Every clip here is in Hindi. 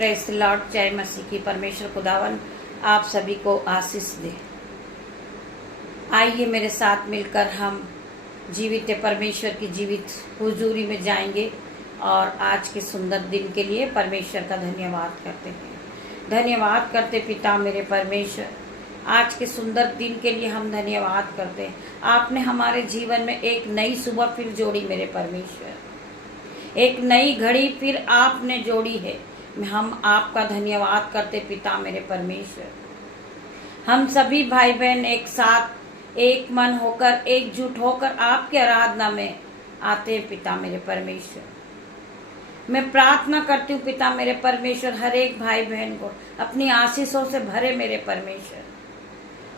प्रेस लॉर्ड, जय मसीह की। परमेश्वर खुदावन आप सभी को आशीष दे। आइए मेरे साथ मिलकर हम जीवित परमेश्वर की जीवित हुजूरी में जाएंगे और आज के सुंदर दिन के लिए परमेश्वर का धन्यवाद करते हैं। धन्यवाद करते पिता मेरे परमेश्वर, आज के सुंदर दिन के लिए हम धन्यवाद करते हैं। आपने हमारे जीवन में एक नई सुबह फिर जोड़ी मेरे परमेश्वर, एक नई घड़ी फिर आपने जोड़ी है। हम आपका धन्यवाद करते पिता मेरे परमेश्वर। हम सभी भाई बहन एक साथ एक मन होकर एकजुट होकर आपके आराधना में आते हैं पिता मेरे परमेश्वर। मैं प्रार्थना करती हूँ पिता मेरे परमेश्वर, हर एक भाई बहन को अपनी आशीषों से भरे मेरे परमेश्वर,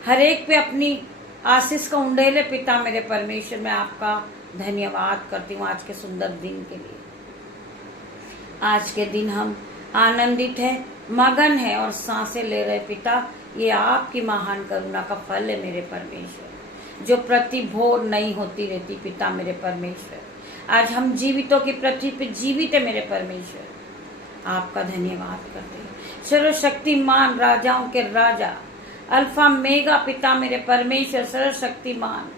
हर एक पे अपनी आशीष का उंडेले पिता मेरे परमेश्वर। मैं आपका धन्यवाद करती हूँ आज के सुंदर दिन के लिए। आज के दिन हम आनंदित है, मगन है और सांसें ले रहे पिता। ये आपकी महान करुणा का फल है मेरे परमेश्वर, जो प्रति भोर नहीं होती रहती पिता मेरे परमेश्वर। आज हम जीवितों की पृथ्वी पे जीवित है मेरे परमेश्वर, आपका धन्यवाद करते हैं। सर्वशक्तिमान, राजाओं के राजा, अल्फा मेगा पिता मेरे परमेश्वर, सर्वशक्तिमान,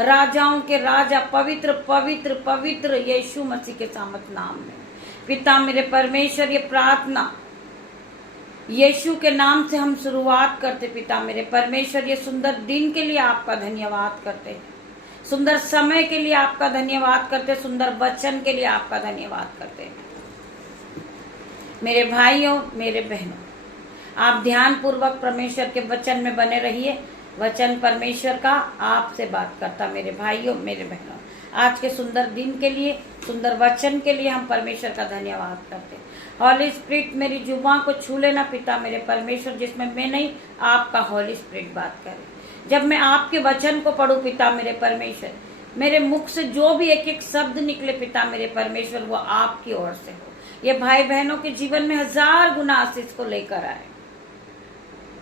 राजाओं के राजा, पवित्र पवित्र पवित्र यीशु मसीह के सामत नाम में पिता मेरे परमेश्वर। ये प्रार्थना यीशु के नाम से हम शुरुआत करते पिता मेरे परमेश्वर। ये सुंदर दिन के लिए आपका धन्यवाद करते हैं, सुंदर समय के लिए आपका धन्यवाद करते, सुंदर वचन के लिए आपका धन्यवाद करते हैं। मेरे भाइयों मेरे बहनों, आप ध्यान पूर्वक परमेश्वर के वचन में बने रहिए। वचन परमेश्वर का आपसे बात करता। मेरे भाइयों मेरे बहनों, आज के सुंदर दिन के लिए, सुंदर वचन के लिए हम परमेश्वर का धन्यवाद करते हैं। हॉली स्पिरिट मेरी जुबान को छू लेना पिता मेरे परमेश्वर, जिसमें मैं नहीं आपका हॉली स्पिरिट बात करे। जब मैं आपके वचन को पढ़ूं पिता मेरे परमेश्वर, मेरे मुख से जो भी एक एक शब्द निकले पिता मेरे परमेश्वर, वो आपकी ओर से हो। ये भाई बहनों के जीवन में 1000 गुना आशीष को लेकर आए।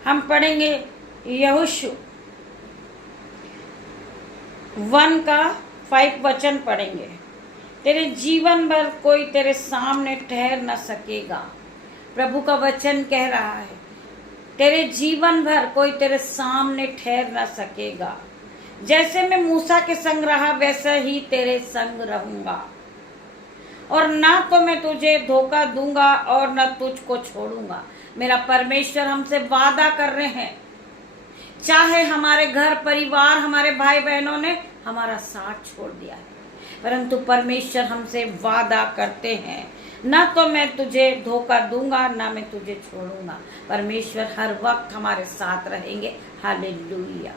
हम पढ़ेंगे यहोशू 1 का 5 वचन पढ़ेंगे। तेरे जीवन भर कोई तेरे सामने ठहर न सकेगा। प्रभु का वचन कह रहा है, तेरे जीवन भर कोई तेरे सामने ठहर न सकेगा। जैसे मैं मूसा के संग रहा वैसा ही तेरे संग रहूंगा, और ना तो मैं तुझे धोखा दूंगा और न तुझको छोड़ूंगा। मेरा परमेश्वर हमसे वादा कर रहे हैं, चाहे हमारे घर परिवार, हमारे भाई बहनों ने हमारा साथ छोड़ दिया है, परंतु परमेश्वर हमसे वादा करते हैं, ना तो मैं तुझे धोखा दूंगा, ना मैं तुझे छोड़ूंगा। परमेश्वर हर वक्त हमारे साथ रहेंगे। हालेलुया।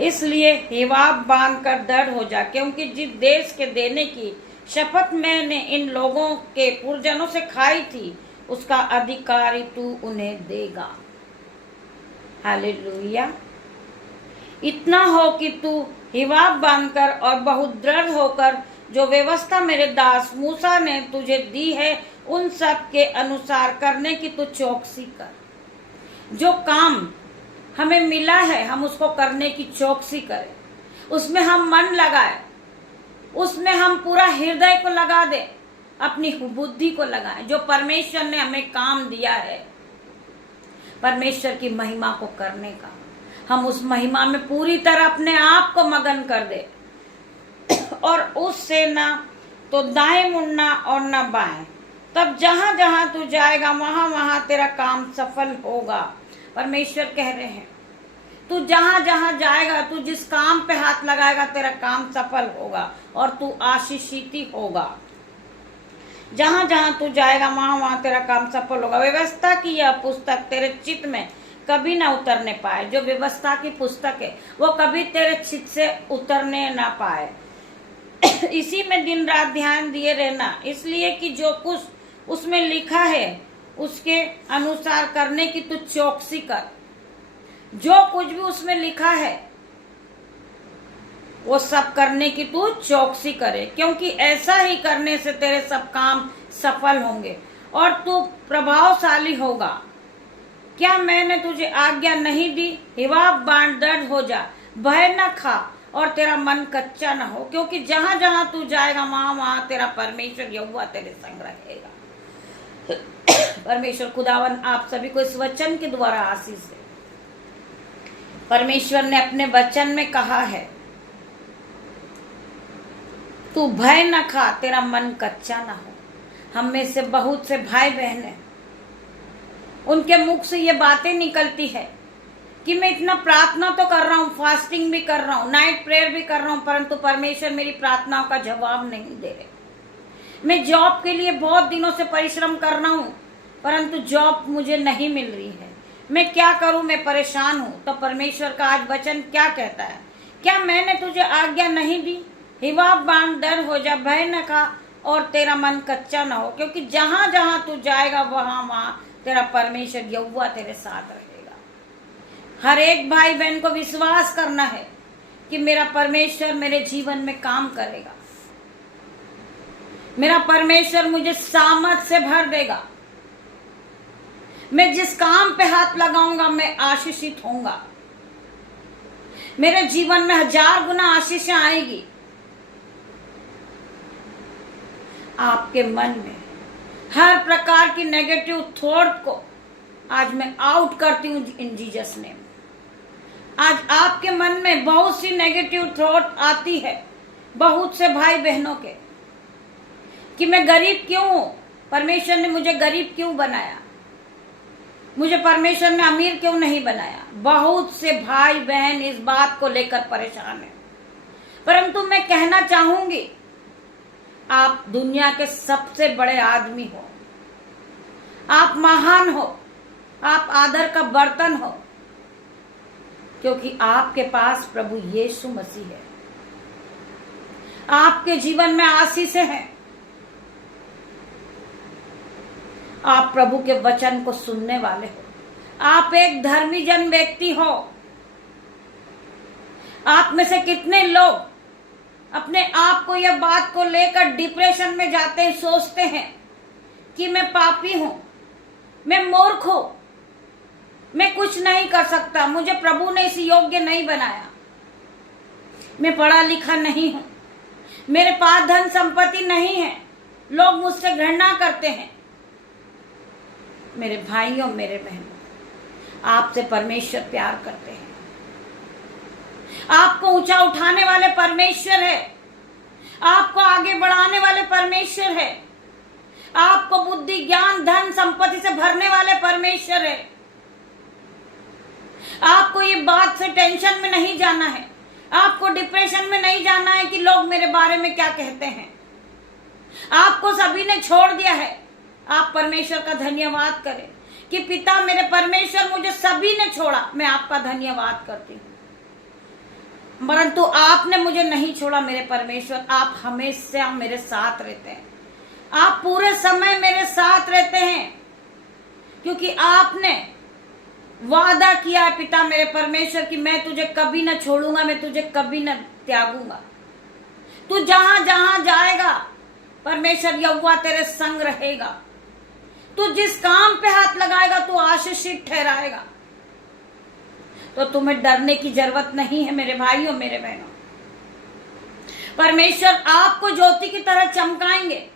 इसलिए हिवाब बांध कर दृढ़ हो जा, क्योंकि जिस देश के देने की शपथ मैंने इन लोगों के पूर्वजों से खाई थी, उसका अधिकारी तू उन्हें देगा। हालेलुया। इतना हो कि तू हिवाब बांधकर और बहुत दृढ़ होकर जो व्यवस्था मेरे दास मूसा ने तुझे दी है, उन सब के अनुसार करने की तू चौकसी कर। जो काम हमें मिला है हम उसको करने की चौकसी करें, उसमें हम मन लगाए, उसमें हम पूरा हृदय को लगा दे, अपनी बुद्धि को लगाए। जो परमेश्वर ने हमें काम दिया है परमेश्वर की महिमा को करने का, हम उस महिमा में पूरी तरह अपने आप को मगन कर दे, और उससे ना तो दाएं मुड़ना और ना बाएं। तब जहां जहां तू जाएगा वहां वहां तेरा काम सफल होगा। परमेश्वर कह रहे हैं, तू जहां जहां जाएगा, तू जिस काम पे हाथ लगाएगा, तेरा काम सफल होगा और तू आशीषित ही होगा। जहां जहां तू जाएगा वहां वहां तेरा काम सफल होगा। व्यवस्था की यह पुस्तक तेरे चित्त में कभी ना उतरने पाए। जो व्यवस्था की पुस्तक है वो कभी तेरे चित्त से उतरने ना पाए। इसी में दिन रात ध्यान दिए रहना, इसलिए कि जो कुछ उसमें लिखा है उसके अनुसार करने की तू चौकसी कर। जो कुछ भी उसमें लिखा है वो सब करने की तू चौकसी करे, क्योंकि ऐसा ही करने से तेरे सब काम सफल होंगे और तू प्रभावशाली होगा। क्या मैंने तुझे आज्ञा नहीं दी? हिवाब बांध, दृढ़ हो जा, भय न खा और तेरा मन कच्चा न हो, क्योंकि जहां जहां तू जाएगा वहां वहां तेरा परमेश्वर यहोवा तेरे संग रहेगा। परमेश्वर खुदावन आप सभी को इस वचन के द्वारा आशीष दे। परमेश्वर ने अपने वचन में कहा है, तू भय न खा, तेरा मन कच्चा ना हो। हम में से बहुत से भाई बहन हैं, उनके मुख से ये बातें निकलती है कि मैं इतना प्रार्थना तो कर रहा हूँ, फास्टिंग भी कर रहा हूँ, नाइट प्रेयर भी कर रहा हूँ, परंतु परमेश्वर मेरी प्रार्थनाओं का जवाब नहीं दे रहे। मैं जॉब के लिए बहुत दिनों से परिश्रम कर रहा हूँ, परंतु जॉब मुझे नहीं मिल रही है। मैं क्या करूँ, मैं परेशान हूँ। तो परमेश्वर का आज वचन क्या कहता है? क्या मैंने तुझे आज्ञा नहीं दी? हिवा बांध, डर हो जा, भय न खा और तेरा मन कच्चा ना हो, क्योंकि जहां जहां तू जाएगा वहां वहां तेरा परमेश्वर यहोवा तेरे साथ रहेगा। हर एक भाई बहन को विश्वास करना है कि मेरा परमेश्वर मेरे जीवन में काम करेगा, मेरा परमेश्वर मुझे सामर्थ से भर देगा। मैं जिस काम पे हाथ लगाऊंगा मैं आशीषित होऊंगा। मेरे जीवन में 1000 गुना आशीषें आएगी। आपके मन में हर प्रकार की नेगेटिव थॉट को आज मैं आउट करती हूं इन जीसस नेम। आज आपके मन में बहुत सी नेगेटिव थॉट आती है, बहुत से भाई बहनों के, कि मैं गरीब क्यों हूं, परमेश्वर ने मुझे गरीब क्यों बनाया, मुझे परमेश्वर ने अमीर क्यों नहीं बनाया। बहुत से भाई बहन इस बात को लेकर परेशान हैं, परंतु मैं कहना चाहूंगी, आप दुनिया के सबसे बड़े आदमी हो, आप महान हो, आप आदर का बर्तन हो, क्योंकि आपके पास प्रभु यीशु मसीह है। आपके जीवन में आशीषें हैं। आप प्रभु के वचन को सुनने वाले हो। आप एक धर्मी जन व्यक्ति हो। आप में से कितने लोग अपने आप को यह बात को लेकर डिप्रेशन में जाते हैं, सोचते हैं कि मैं पापी हूं, मैं मूर्ख हूं, मैं कुछ नहीं कर सकता, मुझे प्रभु ने इस योग्य नहीं बनाया, मैं पढ़ा लिखा नहीं हूं, मेरे पास धन संपत्ति नहीं है, लोग मुझसे घृणा करते हैं। मेरे भाइयों, मेरे बहनों, आपसे परमेश्वर प्यार करते हैं। आपको ऊंचा उठाने वाले परमेश्वर है, आपको आगे बढ़ाने वाले परमेश्वर है, आपको बुद्धि ज्ञान धन संपत्ति से भरने वाले परमेश्वर है। आपको ये बात से टेंशन में नहीं जाना है, आपको डिप्रेशन में नहीं जाना है कि लोग मेरे बारे में क्या कहते हैं। आपको सभी ने छोड़ दिया है। आप परमेश्वर का धन्यवाद करें कि पिता मेरे परमेश्वर, मुझे सभी ने छोड़ा, मैं आपका धन्यवाद करती हूं, परंतु आपने मुझे नहीं छोड़ा। मेरे परमेश्वर, आप हमेशा मेरे साथ रहते हैं, आप पूरे समय मेरे साथ रहते हैं, क्योंकि आपने वादा किया है पिता मेरे परमेश्वर कि मैं तुझे कभी न छोड़ूंगा, मैं तुझे कभी न त्यागूंगा। तू जहां जहां जाएगा परमेश्वर यहोवा तेरे संग रहेगा। तू जिस काम पे हाथ लगाएगा तू आशीषित ठहराएगा। तो तुम्हें डरने की जरूरत नहीं है मेरे भाइयों, मेरे बहनों। परमेश्वर आपको ज्योति की तरह चमकाएंगे।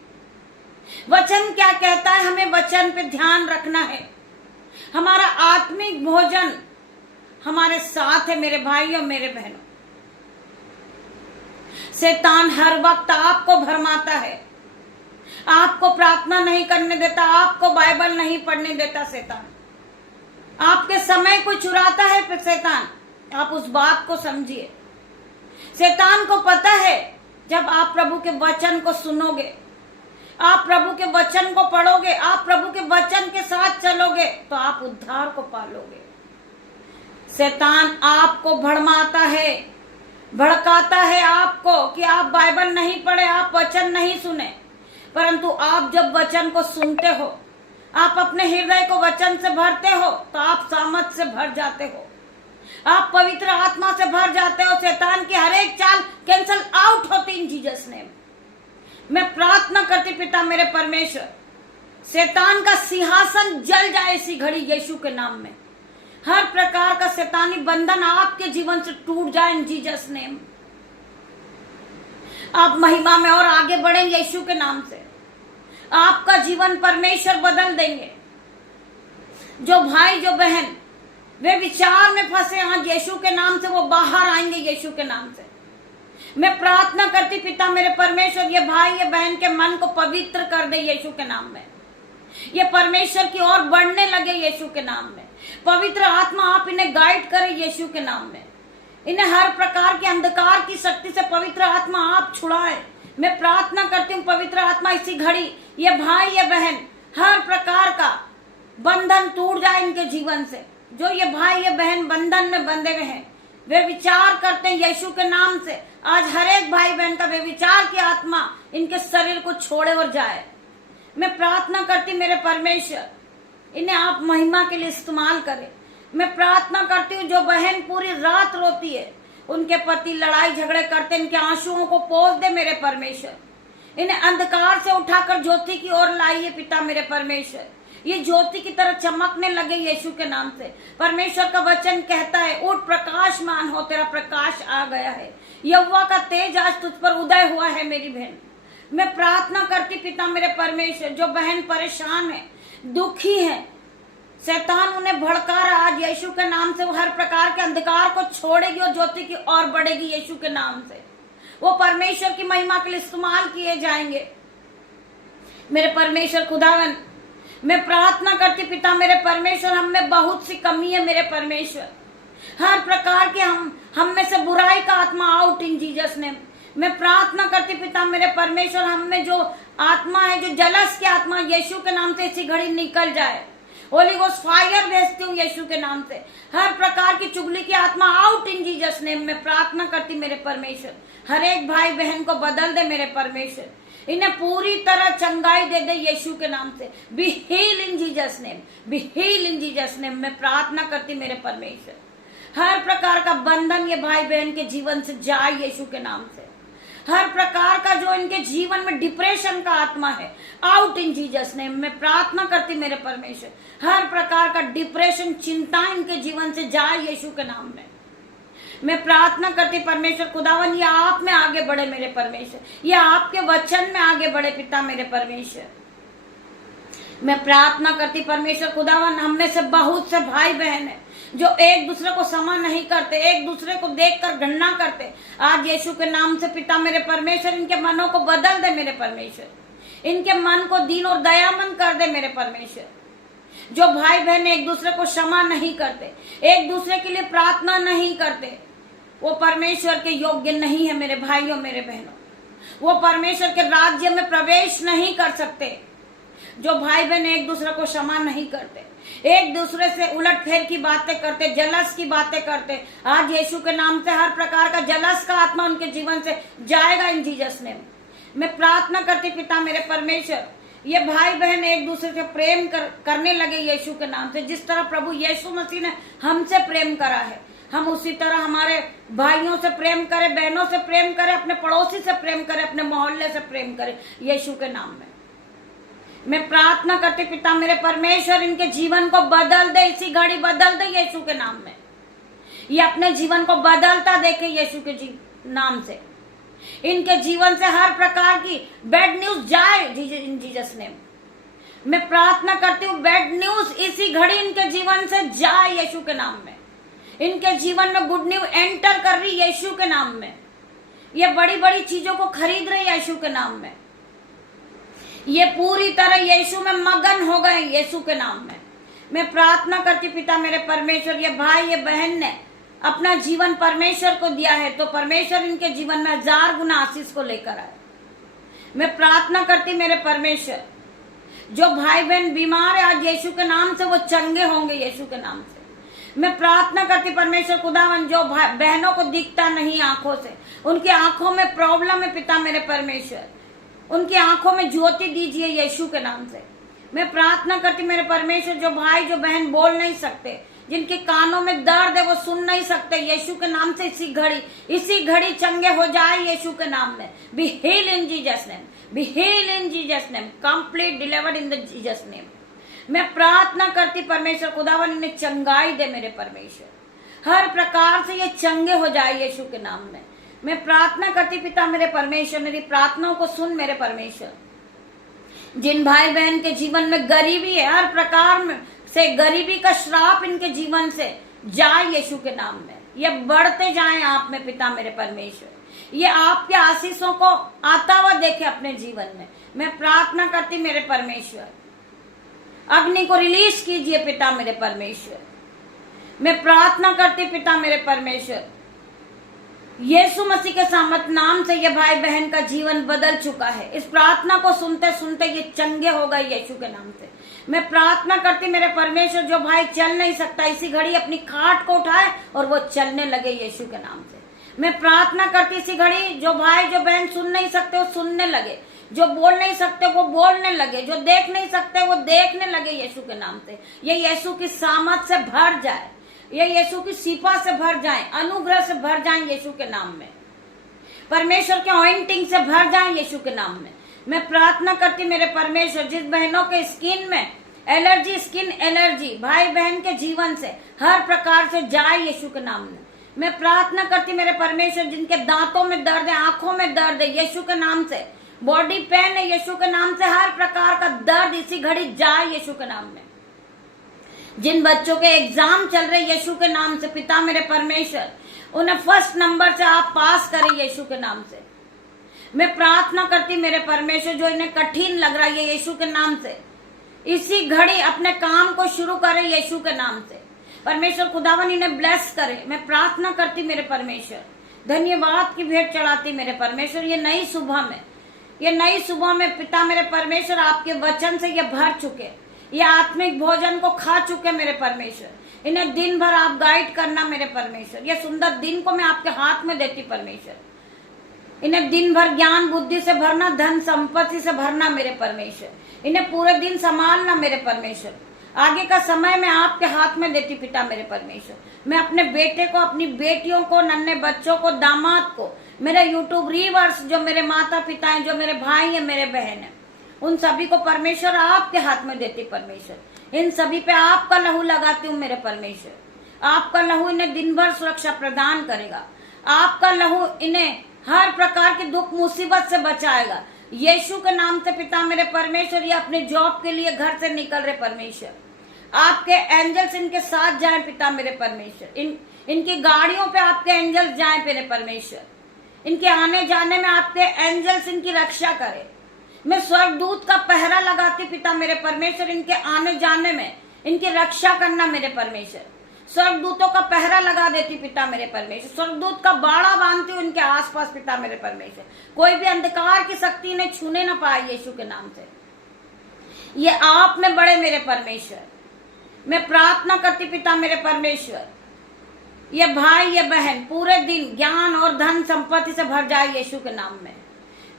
वचन क्या कहता है, हमें वचन पे ध्यान रखना है। हमारा आत्मिक भोजन हमारे साथ है मेरे भाइयों, मेरे बहनों। शैतान हर वक्त आपको भरमाता है, आपको प्रार्थना नहीं करने देता, आपको बाइबल नहीं पढ़ने देता। शैतान आपके समय को चुराता है। शैतान, आप उस बात को समझिए। शैतान को पता है जब आप प्रभु के वचन को सुनोगे, आप प्रभु के वचन को पढ़ोगे, आप प्रभु के वचन के साथ चलोगे, तो आप उद्धार को पालोगे। शैतान आपको भड़माता है, भड़काता है आपको कि आप बाइबल नहीं पढ़े, आप वचन नहीं सुने। परंतु आप जब वचन को सुनते हो, आप अपने हृदय को वचन से भरते हो, तो आप सामर्थ से भर जाते हो, आप पवित्र आत्मा से भर जाते हो। शैतान की हर एक चाल कैंसल आउट होती इन जीसस नेम। मैं प्रार्थना करती पिता मेरे परमेश्वर, शैतान का सिंहासन जल जाए इसी घड़ी यीशु के नाम में। हर प्रकार का शैतानी बंधन आपके जीवन से टूट जाए इन जीसस नेम। आप महिमा में और आगे बढ़ेंगे यीशु के नाम से। आपका जीवन परमेश्वर बदल देंगे। जो भाई जो बहन वे विचार में फंसे, आज यीशु के नाम से वो बाहर आएंगे। यीशु के नाम से मैं प्रार्थना करती पिता मेरे परमेश्वर, ये भाई ये बहन के मन को पवित्र कर दे यीशु के नाम में। ये परमेश्वर की ओर बढ़ने लगे यीशु के नाम में। पवित्र आत्मा आप इन्हें गाइड करे यीशु के नाम में। इन्हें हर प्रकार के अंधकार की शक्ति से पवित्र आत्मा आप छुड़ाए। मैं प्रार्थना करती हूँ पवित्र आत्मा इसी घड़ी ये भाई ये बहन हर प्रकार का बंधन टूट जाए इनके जीवन से। जो ये भाई ये बहन बंधन में बंधे हुए हैं, वे विचार करते हैं यीशु के नाम से, आज हर एक भाई बहन का वे विचार की आत्मा इनके शरीर को छोड़े और जाए। मैं प्रार्थना करती मेरे परमेश्वर, इन्हें आप महिमा के लिए इस्तेमाल करें। मैं प्रार्थना करती हूँ जो बहन पूरी रात रोती है, उनके पति लड़ाई झगड़े करते, इनके आंसुओं को पोंछ दे मेरे परमेश्वर। इन्हें अंधकार से उठाकर ज्योति की ओर लाइए पिता मेरे परमेश्वर। ये ज्योति की तरह चमकने लगे यीशु के नाम से। परमेश्वर का वचन कहता है, उठ प्रकाशमान हो, तेरा प्रकाश आ गया है। यहोवा का तेज आज तुझ पर उदय हुआ है मेरी बहन। मैं प्रार्थना करती पिता मेरे परमेश्वर, जो बहन परेशान है, दुखी है, शैतान उन्हें भड़का रहा, आज यीशु के नाम से वो हर प्रकार के अंधकार को छोड़ेगी और ज्योति की ओर बढ़ेगी यीशु के नाम से। वो परमेश्वर की महिमा के लिए इस्तेमाल किए जाएंगे मेरे परमेश्वर खुदावन। मैं प्रार्थना करती पिता मेरे परमेश्वर, हम में बहुत सी कमी है मेरे परमेश्वर। हर प्रकार के हम में से बुराई का आत्मा आउट इन जीसस नेम। मैं प्रार्थना करती पिता मेरे परमेश्वर, हम में जो आत्मा है, जो जलस की आत्मा, यीशु के नाम से इसी घड़ी निकल जाए। होली गोस्ट फायर भेजती हूँ यीशु के नाम से। हर प्रकार की चुगली की आत्मा आउट इन जीसस नेम। मैं प्रार्थना करती मेरे परमेश्वर, हर एक भाई बहन को बदल दे मेरे परमेश्वर। इन्हें पूरी तरह चंगाई दे दे यीशु के नाम से। Be heal in Jesus name, be heal in Jesus name. मैं प्रार्थना करती मेरे परमेश्वर, हर प्रकार का बंधन ये भाई बहन के जीवन से जाए यीशु के नाम से। हर प्रकार का जो इनके जीवन में डिप्रेशन का आत्मा है, आउट इन जीसस नेम। मैं प्रार्थना करती मेरे परमेश्वर, हर प्रकार का डिप्रेशन, चिंता इनके जीवन से जाए यीशु के नाम में। मैं प्रार्थना करती परमेश्वर खुदावन, ये आप में आगे बढ़े मेरे परमेश्वर, ये आपके वचन में आगे बढ़े पिता मेरे परमेश्वर। मैं प्रार्थना करती परमेश्वर खुदावन, हम में से बहुत से भाई बहन है जो एक दूसरे को क्षमा नहीं करते, एक दूसरे को देखकर घृणा करते। आज यीशु के नाम से पिता मेरे परमेश्वर, इनके मनों को बदल दे मेरे परमेश्वर। इनके मन को दीन और दयामंद कर दे मेरे परमेश्वर। जो भाई बहन एक दूसरे को क्षमा नहीं करते, एक दूसरे के लिए प्रार्थना नहीं करते, वो परमेश्वर के योग्य नहीं है मेरे भाइयों मेरे बहनों। वो परमेश्वर के राज्य में प्रवेश नहीं कर सकते। जो भाई बहन एक दूसरे को क्षमा नहीं करते, एक दूसरे से उलट फेर की बातें करते, जलस की बातें करते, आज यीशु के नाम से हर प्रकार का जलस का आत्मा उनके जीवन से जाएगा इन जीसस नेम। मैं प्रार्थना करती पिता मेरे परमेश्वर, ये भाई बहन एक दूसरे से प्रेम करने लगे यीशु के नाम से। जिस तरह प्रभु यीशु मसीह ने हमसे प्रेम करा है, हम उसी तरह हमारे भाइयों से प्रेम करें, बहनों से प्रेम करें, अपने पड़ोसी से प्रेम करें, अपने मोहल्ले से प्रेम करें यीशु के नाम में। मैं प्रार्थना करती पिता मेरे परमेश्वर, इनके जीवन को बदल दे, इसी घड़ी बदल दे यीशु के नाम में। ये अपने जीवन को बदलता देखे यीशु के नाम से। इनके जीवन से हर प्रकार की बैड न्यूज जाए इन जीसस नेम। मैं प्रार्थना करती हूँ बैड न्यूज इसी घड़ी इनके जीवन से जाए यीशु के नाम में। इनके जीवन में गुड न्यूज एंटर कर रही यीशु के नाम में। ये बड़ी बड़ी चीजों को खरीद रही यीशु के नाम में। ये पूरी तरह यीशु में मगन हो गए यीशु के नाम में। मैं प्रार्थना करती पिता मेरे परमेश्वर, ये भाई ये बहन ने अपना जीवन परमेश्वर को दिया है, तो परमेश्वर इनके जीवन में 1000 गुना आशीष को लेकर आए। मैं प्रार्थना करती मेरे परमेश्वर, जो भाई बहन बीमार है आज यीशु के नाम से वो चंगे होंगे यीशु के नाम से। मैं प्रार्थना करती परमेश्वर खुदावन, जो बहनों को दिखता नहीं आंखों से, उनकी आंखों में प्रॉब्लम है पिता मेरे परमेश्वर, उनकी आंखों में ज्योति दीजिए यीशु के नाम से। मैं प्रार्थना करती मेरे परमेश्वर, जो भाई जो बहन बोल नहीं सकते, जिनके कानों में दर्द है वो सुन नहीं सकते, यीशु के नाम से इसी घड़ी चंगे हो जाए यीशु के नाम में। Be heal in Jesus name, be heal in Jesus name, complete delivered in the Jesus name. मैं प्रार्थना करती परमेश्वर खुदावन, इन्हें चंगाई दे मेरे परमेश्वर, हर प्रकार से ये चंगे हो जाए यीशु के नाम में। मैं प्रार्थना करती पिता मेरे परमेश्वर, मेरी प्रार्थनाओं को सुन मेरे परमेश्वर। जिन भाई बहन के जीवन में गरीबी है, हर प्रकार में से गरीबी का श्राप इनके जीवन से जाए यीशु के नाम में। ये बढ़ते जाएं आप में पिता मेरे परमेश्वर, ये आपके आशीषों को आता हुआ देखे अपने जीवन में। मैं प्रार्थना करती मेरे परमेश्वर, अग्नि को रिलीज कीजिए पिता मेरे परमेश्वर। मैं प्रार्थना करती पिता मेरे परमेश्वर, यीशु मसीह के सामर्थ नाम से ये भाई बहन का जीवन बदल चुका है। इस प्रार्थना को सुनते सुनते ये चंगे हो गए यीशु के नाम से। मैं प्रार्थना करती मेरे परमेश्वर, जो भाई चल नहीं सकता इसी घड़ी अपनी खाट को उठाए और वो चलने लगे यीशु के नाम से। मैं प्रार्थना करती इसी घड़ी, जो भाई जो बहन सुन नहीं सकते वो सुनने लगे, जो बोल नहीं सकते वो बोलने लगे, जो देख नहीं सकते वो देखने लगे यीशु के नाम से। ये यीशु की सामर्थ से भर जाए, ये यीशु की सिफा से भर जाए, अनुग्रह से भर जाए यीशु के नाम में, परमेश्वर के ऑइंटिंग से भर जाए यीशु के नाम में। मैं प्रार्थना करती मेरे परमेश्वर, जिस बहनों के स्किन में एलर्जी, स्किन एलर्जी भाई बहन के जीवन से हर प्रकार से जाए यीशु के नाम में। मैं प्रार्थना करती मेरे परमेश्वर, जिनके दांतों में दर्द है, आंखों में दर्द है यीशु के नाम से, बॉडी पेन है यीशु के नाम से, हर प्रकार का दर्द इसी घड़ी जाए यीशु के नाम में। जिन बच्चों के एग्जाम चल रहे यीशु के नाम से पिता मेरे परमेश्वर, उन्हें फर्स्ट नंबर से आप पास करें यीशु के नाम से। मैं प्रार्थना करती मेरे परमेश्वर, जो इन्हें कठिन लग रहा है यीशु के नाम से, इसी घड़ी अपने काम को शुरू करे यीशु के नाम से। परमेश्वर खुदावन इन्हें ब्लेस करे। मैं प्रार्थना करती मेरे परमेश्वर, धन्यवाद की भेंट चढ़ाती मेरे परमेश्वर। ये नई सुबह में पिता मेरे परमेश्वर, आपके वचन से ये भर चुके, ये आत्मिक भोजन को खा चुके मेरे परमेश्वर। इन्हें दिन भर आप गाइड करना मेरे परमेश्वर। ये सुंदर दिन को मैं आपके हाथ में देती परमेश्वर। इन्हें दिन भर ज्ञान बुद्धि से भरना, धन संपत्ति से भरना मेरे परमेश्वर। इन्हें पूरे दिन संभालना मेरे परमेश्वर। आगे का समय मैं आपके हाथ में देती पिता मेरे परमेश्वर। मैं अपने बेटे को, अपनी बेटियों को, नन्हे बच्चों को, दामाद को, मेरे यूट्यूब रीवर्स, जो मेरे माता पिता हैं, जो मेरे भाई हैं, मेरे बहन हैं, उन सभी को परमेश्वर आपके हाथ में देती परमेश्वर। इन सभी पे आपका लहू लगाती हूँ मेरे परमेश्वर। आपका लहू इन्हें दिन भर सुरक्षा प्रदान करेगा। आपका लहू इन्हें हर प्रकार की दुख मुसीबत से बचाएगा यीशु के नाम से पिता मेरे परमेश्वर। ये अपने जॉब के लिए घर से निकल रहे परमेश्वर, आपके एंजल्स इनके साथ जाएं पिता मेरे परमेश्वर। इनकी गाड़ियों पे आपके एंजल्स जाएं मेरे परमेश्वर। इनके आने जाने में आपके एंजल्स इनकी रक्षा करें। मैं स्वर्गदूत का पहरा लगाती पिता मेरे परमेश्वर, इनके आने जाने में इनकी रक्षा करना मेरे परमेश्वर। स्वर्गदूतों का पहरा लगा देती पिता मेरे परमेश्वर। स्वर्गदूत का बाड़ा बांधती हूँ इनके आसपास पिता मेरे परमेश्वर। कोई भी अंधकार की शक्ति इन्हें छूने ना पाए यीशु के नाम से। ये आप में बड़े मेरे परमेश्वर। मैं प्रार्थना करती पिता मेरे परमेश्वर, ये भाई ये बहन पूरे दिन ज्ञान और धन संपत्ति से भर जाए यीशु के नाम में।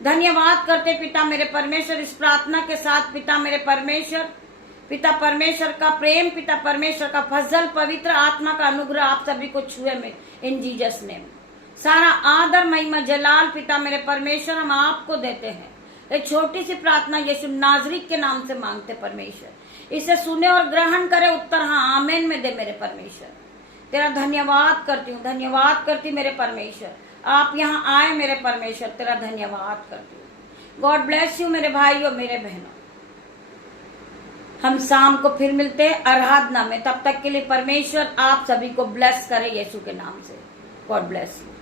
धन्यवाद करते पिता मेरे परमेश्वर। इस प्रार्थना के साथ पिता मेरे परमेश्वर, पिता परमेश्वर का प्रेम, पिता परमेश्वर का फजल, पवित्र आत्मा का अनुग्रह आप सभी को छुए में, इन जीसस नेम। सारा आदर महिमा जलाल पिता मेरे परमेश्वर हम आपको देते हैं। एक छोटी सी प्रार्थना यीशु नाजरीत के नाम से मांगते परमेश्वर। इसे सुने और ग्रहण करे, उत्तर हाँ आमीन में दे मेरे परमेश्वर। तेरा धन्यवाद करती हूँ, धन्यवाद करती मेरे परमेश्वर। आप यहाँ आए मेरे परमेश्वर, तेरा धन्यवाद करती हूँ। गॉड ब्लेस यू मेरे भाई और मेरे बहनों। हम शाम को फिर मिलते हैं आराधना में। तब तक के लिए परमेश्वर आप सभी को ब्लेस करे यीशु के नाम से। God bless you.